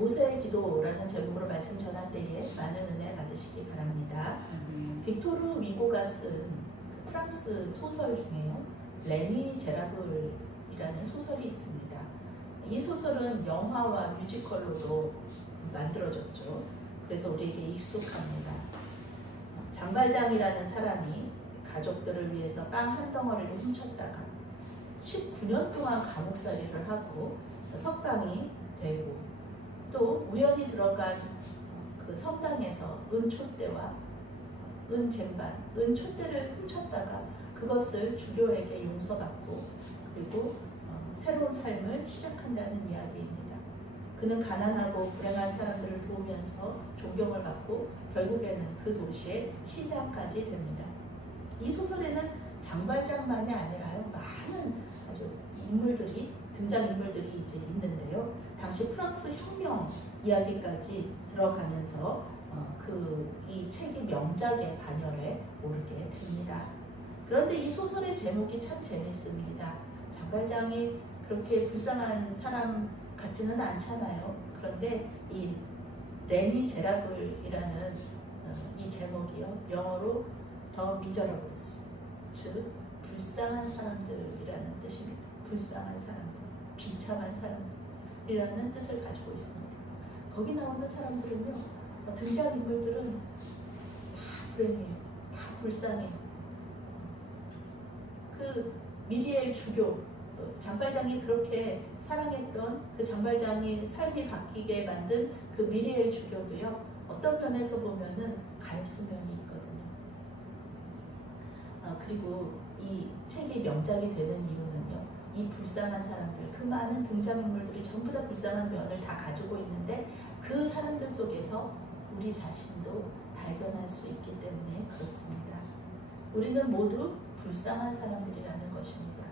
모세의 기도라는 제목으로 말씀 전할 때에 많은 은혜 받으시기 바랍니다. 빅토르 위고가 쓴 프랑스 소설 중에요. 레미 제라블이라는 소설이 있습니다. 이 소설은 영화와 뮤지컬로도 만들어졌죠. 그래서 우리에게 익숙합니다. 장발장이라는 사람이 가족들을 위해서 빵 한 덩어리를 훔쳤다가 19년 동안 감옥살이를 하고 석방이 되고 또 우연히 들어간 그 성당에서 은촛대와 은쟁반, 은촛대를 훔쳤다가 그것을 주교에게 용서받고 그리고 새로운 삶을 시작한다는 이야기입니다. 그는 가난하고 불행한 사람들을 도우면서 존경을 받고 결국에는 그 도시의 시장까지 됩니다. 이 소설에는 장발장만이 아니라요, 많은 아주 인물들이 등장인물들이 이제 있는데요. 당시 프랑스 혁명 이야기까지 들어가면서 이 책이 명작의 반열에 오르게 됩니다. 그런데 이 소설의 제목이 참 재밌습니다. 장발장이 그렇게 불쌍한 사람 같지는 않잖아요. 그런데 이 레미 제라블이라는 이 제목이요, 영어로 The Miserables, 즉 불쌍한 사람들이라는 뜻입니다. 불쌍한 사람들, 비참한 사람들이라는 뜻을 가지고 있습니다. 거기 나오는 사람들은요, 등장인물들은 다 불행해요. 다 불쌍해요. 그 미리엘 주교, 장발장이 그렇게 사랑했던 그 장발장이 삶이 바뀌게 만든 그 미리엘 주교도요, 어떤 면에서 보면은 가엾은 면이 있거든요. 그리고 이 책이 명작이 되는 이유는요, 이 불쌍한 사람들, 그 많은 등장인물들이 전부 다 불쌍한 면을 다 가지고 있는데 그 사람들 속에서 우리 자신도 발견할 수 있기 때문에 그렇습니다. 우리는 모두 불쌍한 사람들이라는 것입니다.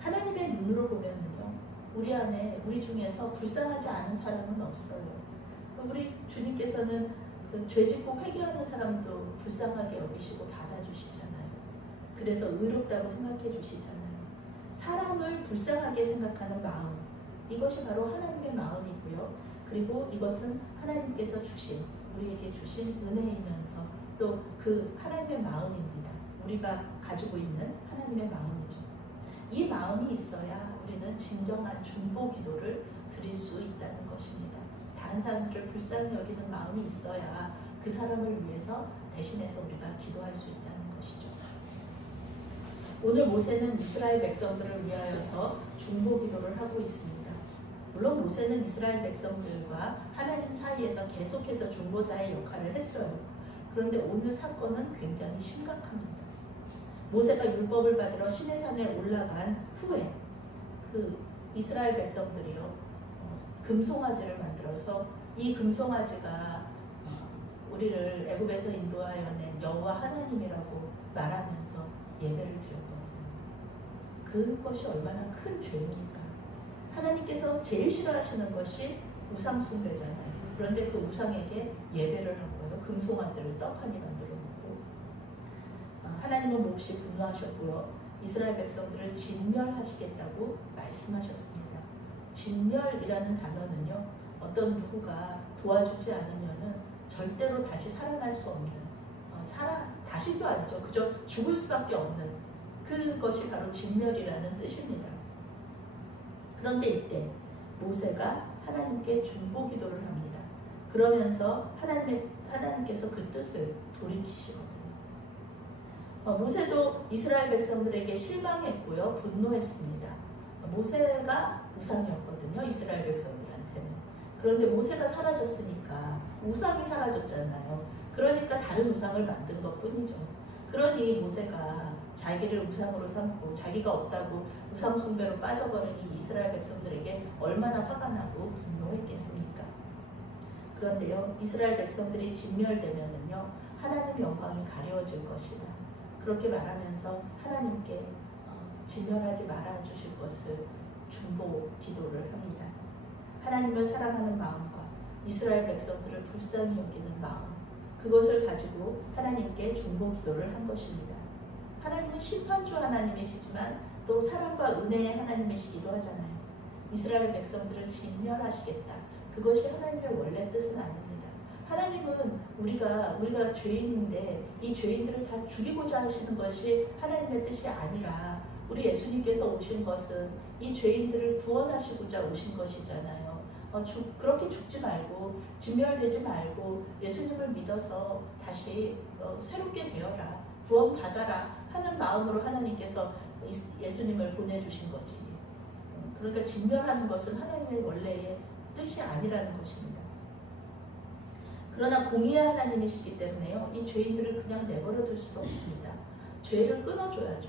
하나님의 눈으로 보면요, 우리 안에, 우리 중에서 불쌍하지 않은 사람은 없어요. 우리 주님께서는 그 죄짓고 회개하는 사람도 불쌍하게 여기시고 받아주시잖아요. 그래서 의롭다고 생각해 주시잖아요. 사람을 불쌍하게 생각하는 마음, 이것이 바로 하나님의 마음이고요. 그리고 이것은 하나님께서 주신, 우리에게 주신 은혜이면서 또 그 하나님의 마음입니다. 우리가 가지고 있는 하나님의 마음이죠. 이 마음이 있어야 우리는 진정한 중보 기도를 드릴 수 있다는 것입니다. 다른 사람들을 불쌍히 여기는 마음이 있어야 그 사람을 위해서 대신해서 우리가 기도할 수 있다는 것이죠. 오늘 모세는 이스라엘 백성들을 위하여서 중보 기도를 하고 있습니다. 물론 모세는 이스라엘 백성들과 하나님 사이에서 계속해서 중보자의 역할을 했어요. 그런데 오늘 사건은 굉장히 심각합니다. 모세가 율법을 받으러 시내산에 올라간 후에 그 이스라엘 백성들이요, 금송아지를 만들어서 이 금송아지가 우리를 애굽에서 인도하여 낸 여호와 하나님이라고 말하면서 예배를 드렸거든요. 그것이 얼마나 큰 죄입니까? 하나님께서 제일 싫어하시는 것이 우상 숭배잖아요. 그런데 그 우상에게 예배를 한 거예요. 금송아지를 떡하니 만들어 놓고. 하나님은 몹시 분노하셨고요, 이스라엘 백성들을 진멸하시겠다고 말씀하셨습니다. 진멸이라는 단어는요, 어떤 누구가 도와주지 않으면은 절대로 다시 살아날 수 없는, 다시도 아니죠. 그저 죽을 수밖에 없는 그것이 바로 진멸이라는 뜻입니다. 그런데 이때 모세가 하나님께 중보 기도를 합니다. 그러면서 하나님께서 그 뜻을 돌이키시거든요. 모세도 이스라엘 백성들에게 실망했고요, 분노했습니다. 모세가 우상이었거든요, 이스라엘 백성들한테는. 그런데 모세가 사라졌으니까 우상이 사라졌잖아요. 그러니까 다른 우상을 만든 것 뿐이죠. 그러니 모세가 자기를 우상으로 삼고 자기가 없다고 우상 숭배로 빠져버린 이 이스라엘 백성들에게 얼마나 화가 나고 분노했겠습니까? 그런데요, 이스라엘 백성들이 진멸되면은요, 하나님 영광이 가려워질 것이다. 그렇게 말하면서 하나님께 진멸하지 말아 주실 것을 중보 기도를 합니다. 하나님을 사랑하는 마음과 이스라엘 백성들을 불쌍히 여기는 마음, 그것을 가지고 하나님께 중보 기도를 한 것입니다. 하나님은 심판주 하나님이시지만 또 사랑과 은혜의 하나님이시기도 하잖아요. 이스라엘 백성들을 진멸하시겠다, 그것이 하나님의 원래 뜻은 아닙니다. 하나님은 우리가 죄인인데 이 죄인들을 다 죽이고자 하시는 것이 하나님의 뜻이 아니라 우리 예수님께서 오신 것은 이 죄인들을 구원하시고자 오신 것이잖아요. 그렇게 죽지 말고 진멸되지 말고 예수님을 믿어서 다시 새롭게 되어라, 구원받아라 하는 마음으로 하나님께서 예수님을 보내주신 거지. 그러니까 진멸하는 것은 하나님의 원래의 뜻이 아니라는 것입니다. 그러나 공의의 하나님이시기 때문에요, 이 죄인들을 그냥 내버려 둘 수도 없습니다. 죄를 끊어줘야죠.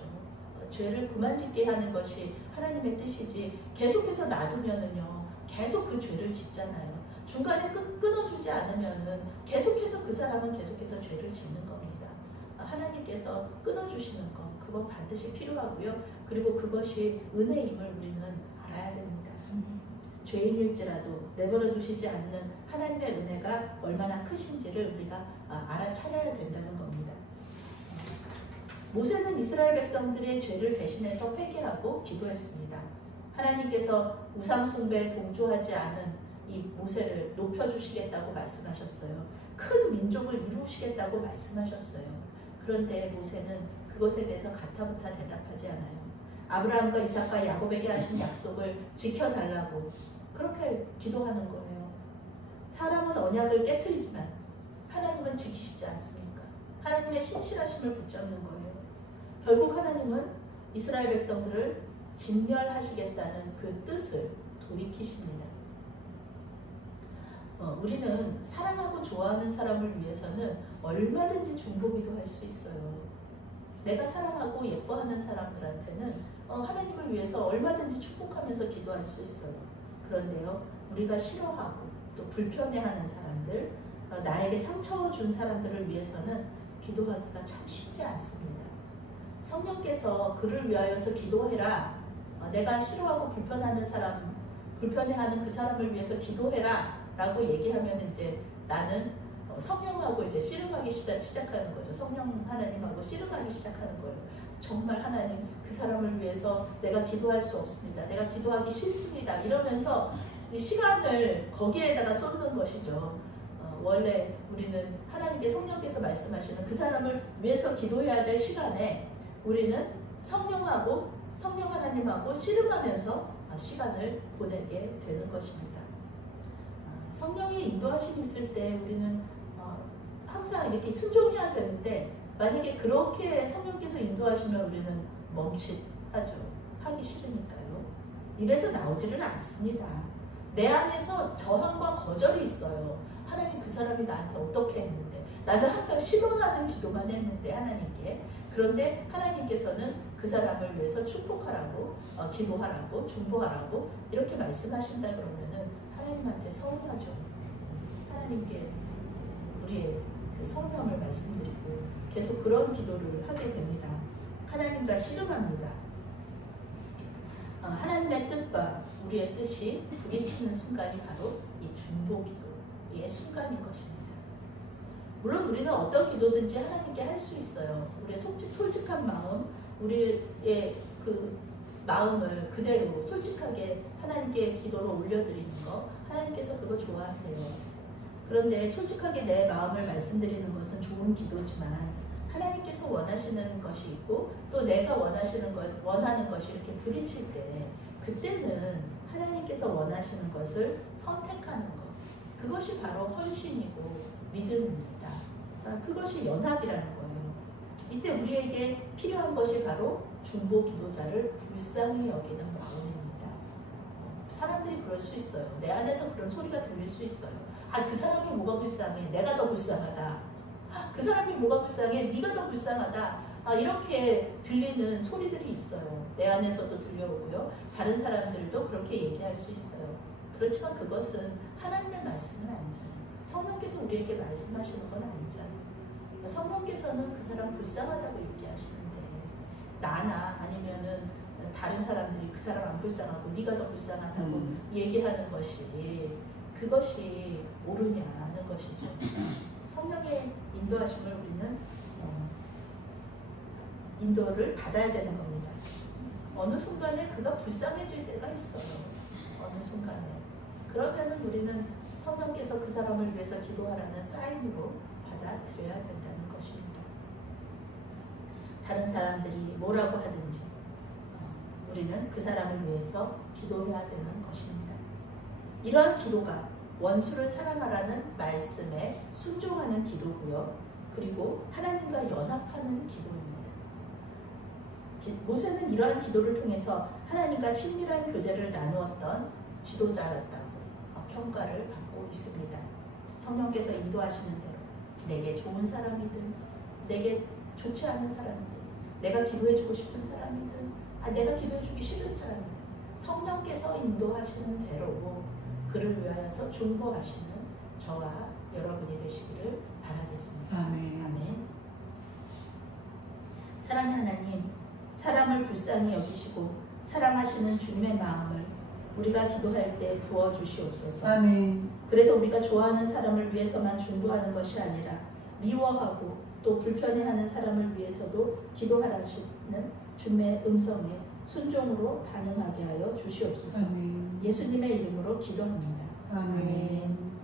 죄를 그만 짓게 하는 것이 하나님의 뜻이지, 계속해서 놔두면은요 계속 그 죄를 짓잖아요. 중간에 끊어주지 않으면은 계속해서 그 사람은 계속해서 죄를 짓는 겁니다. 하나님께서 끊어주시는 것, 그건 반드시 필요하고요. 그리고 그것이 은혜임을 우리는 알아야 됩니다. 죄인일지라도 내버려 두시지 않는 하나님의 은혜가 얼마나 크신지를 우리가 알아차려야 된다는 겁니다. 모세는 이스라엘 백성들의 죄를 대신해서 회개하고 기도했습니다. 하나님께서 우상 숭배에 동조하지 않은 이 모세를 높여주시겠다고 말씀하셨어요. 큰 민족을 이루시겠다고 말씀하셨어요. 그런데 모세는 그것에 대해서 가타부타 대답하지 않아요. 아브라함과 이삭과 야곱에게 하신 약속을 지켜달라고 그렇게 기도하는 거예요. 사람은 언약을 깨트리지만 하나님은 지키시지 않습니까? 하나님의 신실하심을 붙잡는 거예요. 결국 하나님은 이스라엘 백성들을 진멸하시겠다는 그 뜻을 돌이키십니다. 우리는 사랑하고 좋아하는 사람을 위해서는 얼마든지 중보기도 할 수 있어요. 내가 사랑하고 예뻐하는 사람들한테는 하나님을 위해서 얼마든지 축복하면서 기도할 수 있어요. 그런데요, 우리가 싫어하고 또 불편해하는 사람들, 나에게 상처 준 사람들을 위해서는 기도하기가 참 쉽지 않습니다. 성령께서 그를 위하여서 기도해라, 내가 싫어하고 불편해하는 그 사람을 위해서 기도해라 라고 얘기하면 이제 나는 성령하고 이제 씨름하기 시작하는 거죠. 성령 하나님하고 씨름하기 시작하는 거예요. 정말 하나님, 그 사람을 위해서 내가 기도할 수 없습니다. 내가 기도하기 싫습니다. 이러면서 시간을 거기에다가 쏟는 것이죠. 원래 우리는 하나님께 성령께서 말씀하시는 그 사람을 위해서 기도해야 될 시간에 우리는 성령 하나님하고 씨름하면서 시간을 보내게 되는 것입니다. 성령의 인도하심이 있을 때 우리는 항상 이렇게 순종해야 되는데, 만약에 그렇게 성령께서 인도하시면 우리는 멈칫하죠. 하기 싫으니까요. 입에서 나오지를 않습니다. 내 안에서 저항과 거절이 있어요. 하나님, 그 사람이 나한테 어떻게 했는데, 나도 항상 실언하는 기도만 했는데 하나님께. 그런데 하나님께서는 그 사람을 위해서 축복하라고, 기도하라고, 중보하라고 이렇게 말씀하신다 그러면은 하나님한테 서운하죠. 하나님께 우리의 그 서운함을 말씀드리고 계속 그런 기도를 하게 됩니다. 하나님과 씨름합니다. 하나님의 뜻과 우리의 뜻이 부딪히는 순간이 바로 이 중보기도의 순간인 것입니다. 물론 우리는 어떤 기도든지 하나님께 할 수 있어요. 우리의 솔직한 마음, 우리의 그 마음을 그대로 솔직하게 하나님께 기도로 올려드리는 거, 하나님께서 그거 좋아하세요. 그런데 솔직하게 내 마음을 말씀드리는 것은 좋은 기도지만 하나님께서 원하시는 것이 있고 또 내가 원하는 것이 이렇게 부딪힐 때, 그때는 하나님께서 원하시는 것을 선택하는 것, 그것이 바로 헌신이고 믿음입니다. 그것이 연합이라는 거예요. 이때 우리에게 필요한 것이 바로 중보 기도자를 불쌍히 여기는 마음입니다. 사람들이 그럴 수 있어요. 내 안에서 그런 소리가 들릴 수 있어요. 그 사람이 뭐가 불쌍해? 내가 더 불쌍하다. 그 사람이 뭐가 불쌍해? 네가 더 불쌍하다. 이렇게 들리는 소리들이 있어요. 내 안에서도 들려오고요. 다른 사람들도 그렇게 얘기할 수 있어요. 그렇지만 그것은 하나님의 말씀은 아니잖아요. 성령께서 우리에게 말씀하시는 건 아니잖아요. 성령께서는 그 사람 불쌍하다고 얘기하시는데, 나나 아니면은 다른 사람들이 그 사람 안 불쌍하고 네가 더 불쌍하다고 얘기하는 것이, 그것이 옳으냐는 것이죠. 성령의 인도하심을 우리는 인도를 받아야 되는 겁니다. 어느 순간에 그가 불쌍해질 때가 있어요. 어느 순간에. 그러면은 우리는 성령께서 그 사람을 위해서 기도하라는 사인으로 받아들여야 된다는 것입니다. 다른 사람들이 뭐라고 하든지 우리는 그 사람을 위해서 기도해야 되는 것입니다. 이러한 기도가 원수를 사랑하라는 말씀에 순종하는 기도고요. 그리고 하나님과 연합하는 기도입니다. 모세는 이러한 기도를 통해서 하나님과 친밀한 교제를 나누었던 지도자였다고 평가를 받고 있습니다. 성령께서 인도하시는 대로 내게 좋은 사람이든 내게 좋지 않은 사람이든 내가 기도해주고 싶은 사람이든 내가 기도해주기 싫은 사람이든 성령께서 인도하시는 대로 그를 위하여서 중보하시는 저와 여러분이 되시기를 바라겠습니다. 아멘. 아멘. 사랑하는 하나님, 사람을 불쌍히 여기시고 사랑하시는 주님의 마음을 우리가 기도할 때 부어주시옵소서. 아멘. 그래서 우리가 좋아하는 사람을 위해서만 중보하는 것이 아니라 미워하고 또 불편해하는 사람을 위해서도 기도하라는 주님의 음성에 순종으로 반응하게 하여 주시옵소서. 아멘. 예수님의 이름으로 기도합니다. 아멘. 아멘.